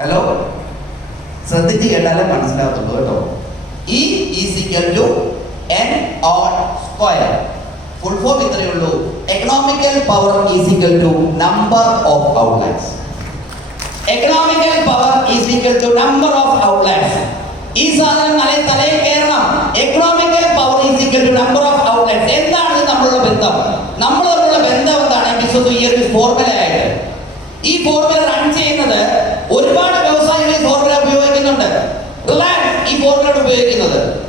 Hello ശ്രദ്ധിച്ച് കേട്ടാലേ മനസ്സിലാകത്തുള്ളൂ കേട്ടോ. E is equal to N or square full form ഇത്രയേ ഉള്ളൂ. Economical power is equal to number of outlets economical power is equal to number of outlets ഈ സാധനം തലേ തലയിൽ കയറണം. Economical power is equal to number of outlets എന്താണ് നമ്മളുടെ ബന്ധം? നമ്മൾ തമ്മിലുള്ള ബന്ധം എന്താണ്? ഈ ഒരു ഫോർമുല ആയിട്ട്. ഈ ഫോർമുല റൺ ചെയ്യുന്നത് ഒരുപാട് വ്യവസായികൾ ഈ ഫോർമുല ഉപയോഗിക്കുന്നുണ്ട്. റിലയൻസ് ഈ ഫോർമുലയാണ് ഉപയോഗിക്കുന്നത്.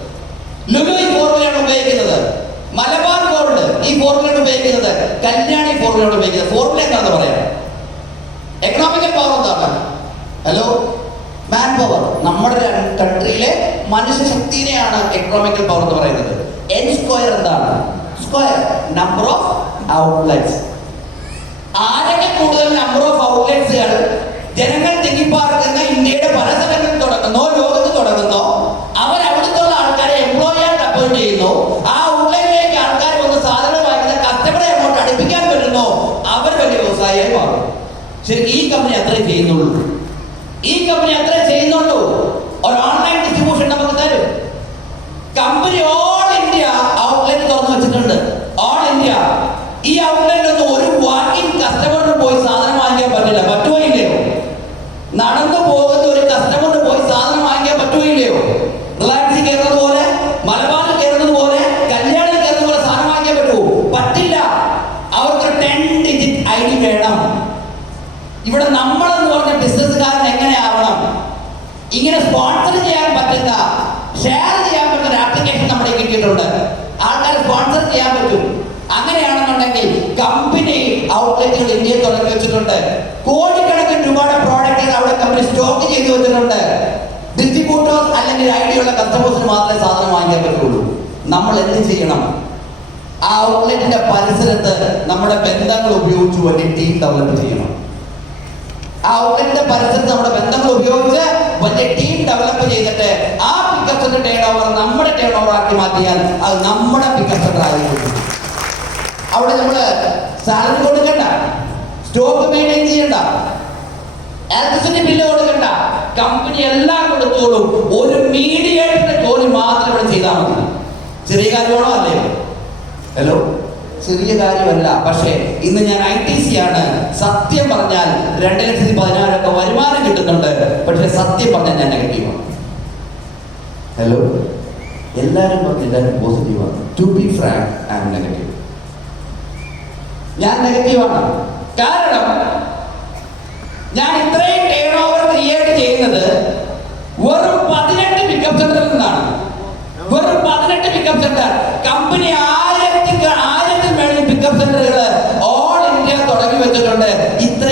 ലുലു ഈ ഫോർമുലയാണ് ഉപയോഗിക്കുന്നത്. മലബാർ ഗോൾഡ് ഈ ഫോർമുലയാണ് ഉപയോഗിക്കുന്നത്. കല്യാണി ഫോർമുലയാണ് ഉപയോഗിക്കുന്നത്. ഫോർമുല എന്താണെന്ന് പറയാം. എക്കണോമിക്കൽ പവർ എന്താണ്? ഹലോ മാൻ പവർ നമ്മുടെ കൺട്രിയിലെ മനുഷ്യശക്തിനെയാണ് എക്കണോമിക്കൽ പവർ എന്ന് പറയുന്നത്. എൻ സ്ക്വയർ എന്താണ്? സ്ക്വയർ നമ്പർ ഓഫ് ഔട്ട്ലെറ്റ്സ് ആരൊക്കെ കൂടുതൽ നമ്പർ ഓഫ് ഔട്ട്ലെറ്റ്സുകൾ ജനങ്ങൾ എന്ന ഇന്ത്യയുടെ പല സ്ഥലങ്ങളിൽ തുടങ്ങുന്നോ ലോകത്ത് തുടങ്ങുന്നോ. അവർ അവിടുത്തെ ആൾക്കാരെ എംപ്ലോയി ആയിട്ട് അപ്പോയിന്റ് ചെയ്യുന്നു. ആ ഔട്ട്ലെറ്റിലേക്ക് ആൾക്കാർ വന്ന് സാധനം വാങ്ങുന്ന കസ്റ്റമറെ അങ്ങോട്ട് അടുപ്പിക്കാൻ പറ്റുന്നു അവർ വലിയ വ്യവസായിയായി മാറും. ശരി ഈ കമ്പനി അത്രേ ചെയ്യുന്നുള്ളൂ. ഈ കമ്പനി അത്രേ ചെയ്യുന്നുള്ളൂ. ഒരു ഇവിടെ നമ്മൾ എന്ന് പറഞ്ഞ ബിസിനസ്സുകാരൻ എങ്ങനെയാവണം? ഇങ്ങനെ സ്പോൺസർ ചെയ്യാൻ പറ്റുന്ന ഷെയർ ചെയ്യാൻ പറ്റുന്ന ആപ്ലിക്കേഷൻ നമ്മുടെ കിട്ടിയിട്ടുണ്ട്. ആൾക്കാർ സ്പോൺസർ ചെയ്യാൻ പറ്റും. അങ്ങനെയാണെന്നുണ്ടെങ്കിൽ കമ്പനി ഔട്ട്ലെറ്റുകൾ ഇന്ത്യയിൽ തുടങ്ങി വെച്ചിട്ടുണ്ട്. കോടിക്കണക്കിന് രൂപയുടെ പ്രോഡക്റ്റുകൾ അവിടെ കമ്പനി സ്റ്റോക്ക് ചെയ്തു വെച്ചിട്ടുണ്ട്. ഡിസ്ട്രിബ്യൂട്ടേഴ്സ് അല്ലെങ്കിൽ ഐഡിയുള്ള കസ്റ്റമേഴ്സിന് മാത്രമേ സാധനം വാങ്ങിക്കാൻ പറ്റുള്ളൂ. നമ്മൾ എന്ത് ചെയ്യണം? ആ ഔട്ട്ലെറ്റിന്റെ പരിസരത്ത് നമ്മുടെ ബന്ധങ്ങൾ ഉപയോഗിച്ചു വലിയ ടീം ഡെവലപ്പ് ചെയ്യണം. ആ ഒന്നിന്റെ പരിസരത്ത് നമ്മുടെ ബന്ധങ്ങൾ ഉപയോഗിച്ച് വലിയ ടീം ഡെവലപ്പ് ചെയ്തിട്ട് ആ പിക്കസിന്റെ ടേൺ ഓവർ നമ്മുടെ ടേൺ ഓവർ ആക്കി മാറ്റിയാൽ അത് നമ്മുടെ പിക്കപ്പ് സെന്റർ ആയിരിക്കും. അവിടെ നമ്മൾ സാലറി കൊടുക്കണ്ട. സ്റ്റോക്ക് മെയിന്റെയിൻ ചെയ്യണ്ട. ഇലക്ട്രിസിറ്റി ബില്ല് കൊടുക്കണ്ട. കമ്പനി എല്ലാം കൊടുത്തോളും. ഒരു മീഡിയേറ്ററിന്റെ ജോലി മാത്രം ഇവിടെ ചെയ്താൽ മതി. ചെറിയ കാര്യമാണോ അല്ലേ? ഹലോ ചെറിയ കാര്യമല്ല. പക്ഷേ ഇന്ന് ഞാൻ ഐ ടി സി ആണ്. സത്യം പറഞ്ഞാൽ രണ്ട് ലക്ഷത്തി പതിനാറൊക്കെ വരുമാനം കിട്ടുന്നുണ്ട്. പക്ഷെ സത്യം പറഞ്ഞാൽ ഞാൻ നെഗറ്റീവാണ്. ഹലോ എല്ലാവരും പറഞ്ഞ് എല്ലാവരും പോസിറ്റീവാണ് to be frank I am negative ഞാൻ നെഗറ്റീവാണ്. കാരണം ഞാൻ ഇത്രയും ടേൺ ഓവർ ക്രിയേറ്റ് ചെയ്യുന്നത് വെറും പതിനെട്ട് പിക്കപ്പ് സെന്ററിൽ നിന്നാണ്. വെറും പതിനെട്ട് പിക്കപ്പ് സെന്റർ കമ്പനി മേളിൽ പിക്കപ്പ് സെന്ററുകൾ ഓൾ ഇന്ത്യ തുടങ്ങി വെച്ചിട്ടുണ്ട്. ഇത്രയും